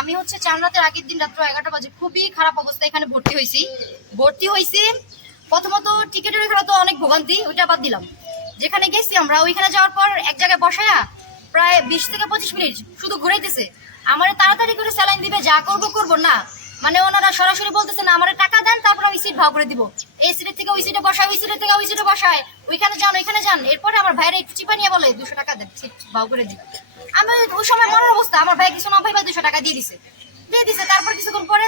আমি হচ্ছে চামড়াতের আগের দিন রাত্র 11টা বাজে খুবই খারাপ অবস্থা এখানে ভর্তি হয়েছি। প্রথমত টিকিটের এখানে তো অনেক ভোগান্তি, ওইটা বাদ দিলাম। যেখানে গেছি আমরা ওইখানে যাওয়ার পর এক জায়গায় বসায়া প্রায় 20 থেকে 25 মিনিট শুধু ঘুরাইতেছে। আমার তাড়াতাড়ি করে স্যালাইন দিবে, যা করবো না, মানে ওনারা সরাসরি বলতেছে না আমার টাকা দেন তারপর আমি সিট ভাগ করে দিব। এই সিটের থেকে ওই সিটে বসায়, ওই সিটের থেকে ওই সিটে বসায়, ওইখানে যান। এরপরে আমার ভাইরা একটু চিপা নিয়ে বলে 200 টাকা দেন, সিট ভাগ করে দিব। আমি ওই সময় মরার অবস্থা, আমার ভাই কিছু না ভাই 200 টাকা দিয়ে দিছে। তারপর কিছুক্ষণ পরে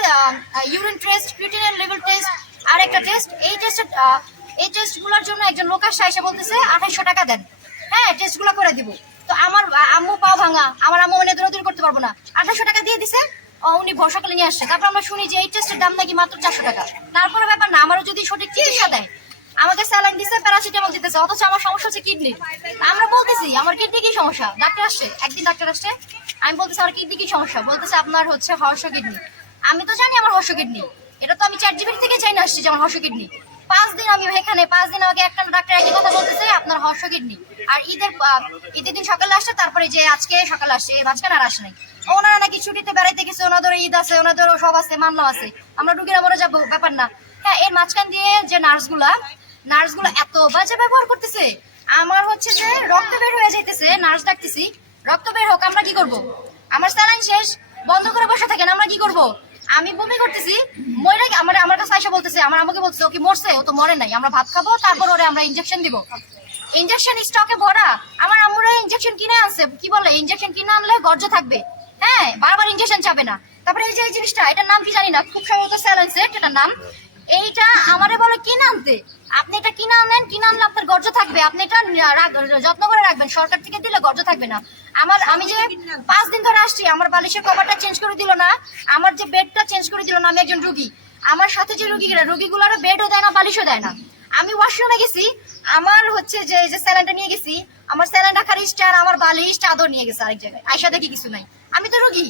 urine test, creatinine level test, আর একটা টেস্ট। এই টেস্টগুলোর জন্য একজন লোক এসে বলতেছে 2800 টাকা দেন, হ্যাঁ টেস্টগুলো করে দিব। তো আমার আম্মু পাও ভাঙা, আমার আম্মু মানে দৌড়াদৌড়ি করতে পারবো না, 2800 টাকা দিয়ে দিছে। উনি বর্ষাকালে নিয়ে আসছে। তারপর আমরা শুনি যে এই টেস্টের দাম নাকি মাত্র 400 টাকা। তারপরে ব্যাপার না, আমারও যদি সঠিক চিকিৎসা দেয়, আমাকে স্যালাইন দিছে, প্যারাসিটামল দিতেছে, অথচ আমার সমস্যা হচ্ছে কিডনি। আমরা বলতেছি আমার কিডনি কি সমস্যা, একদিন ডাক্তার আসছে, আমি বলতেছি আমার কিডনি কি সমস্যা, বলতেছে আপনার হচ্ছে হর্ষ কিডনি। আমি তো জানি আমার হর্ষ কিডনি, এটা তো আমি চ্যাটজিপিটি থেকে চাই না আসছি যে আমার হর্ষ কিডনি। 5 দিন আমি এখানে, 5 দিন আমাকে একটা ডাক্তার একই কথা বলতেছে আপনার হর্ষ কিডনি। আর ঈদের দিন সকালে আসছে, তারপরে যে আজকে সকালে আসছে, মাঝখানে আর আসে নাই। ওনারা নাকি ছুটিতে বেড়াইতে গেছে, ওনাদের ঈদ আছে, ওনাদেরও সব আছে, মামলা আছে, আমরা রুগীরা মরে যাবো, ব্যাপার না। হ্যাঁ, এর মাঝখান দিয়ে যে নার্সগুলা এত বাজে ব্যবহার করতেছে। আমার হচ্ছে যে রক্ত বের হয়ে যাইতেছে, নার্স ডাকতেছি, রক্ত বের হোক, আমরা কি করব? আমার স্যালাইন শেষ, বন্ধ করে বসে থাকেন, আমরা কি করব? আমি বমি করতেছি, মরে আমার কাছে আয়সা বলতেছে, আমার আমাকে বলতেছে ও কি মরছে, ও তো মরে নাই, আমরা ভাত খাবো তারপর ওরে আমরা ইনজেকশন দিব। ইনজেকশন স্টকে ভরা, আমার আম্মুরা ইনজেকশন কিনে আনছে, কি বলে ইনজেকশন কিনে আনলে গর্জ থাকবে, হ্যাঁ বারবার ইনজেকশন চাবে না। তারপরে এই যে এই জিনিসটা, এটার নাম কি জানি না, খুব সম্ভবত স্যালাইন সেট এটার নাম। এইটা আমারে বলে কিনে আনতে, আপনি এটা কিনে আনলে আপনার গর্জ থাকবে, আপনি এটা যত্ন করে রাখবেন, সরকার থেকে দিলে গর্জ থাকবে না। আমি যে 5 দিন ধরে আসছি, আমার বালিশের কভারটা চেঞ্জ করে দিল না, আমার যে বেডটা চেঞ্জ করে দিল না। আমি একজন রুগী, আমার সাথে যে রুগীগুলোর বেডও দেয় না, বালিশও দেয় না। আমি ওয়াশরুমে গেছি, আমার হচ্ছে যে স্যালাইনটা নিয়ে গেছি, আমার স্যালাইন রাখার স্ট্যান্ড, আমার বালিশ, চাদর নিয়ে গেছে আরেক জায়গায়, আয়সা দেখি কিছু নাই। আমি তো রুগী,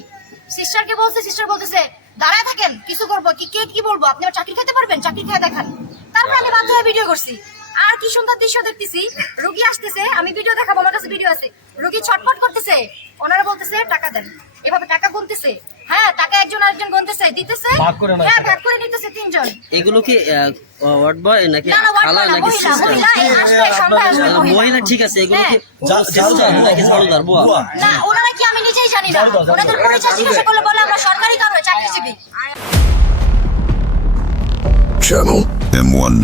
সিস্টারকে বলছে, সিস্টার বলতেছে দাঁড়ায় থাকেন, কিছু করবো কি বলবো, আপনি আমার চাকরি খেতে পারবেন, চাকরি খেয়ে দেখান। তারপর আমি বাধ্য হয়ে ভিডিও করছি। আর কি সুন্দর দৃশ্য দেখতেছি, রুগী আসতেছে, আমি ভিডিও দেখাবো, আমার কাছে ভিডিও আছে, রুগী ছটফট করতেছে, ওনারা বলতেছে টাকা দেন, এভাবে টাকা গুনতেছে, হ্যাঁ টাকা একজন আরেকজন গুনতেছে, দিতেছে, হ্যাঁ ভাগ করে নিতেছে 3 জন। এগুলো কি ওয়ার্ড বয় নাকি খালা নাকি মহিলা? ঠিক আছে, এগুলো কি নাকি ঝাড়ুদার বুয়া? না, ওনারা কি আমি নিজেই জানি না, ওনাদের পরিচয় জিজ্ঞাসা করলে বলে আমরা সরকারি চাকরিজীবী। Channel M1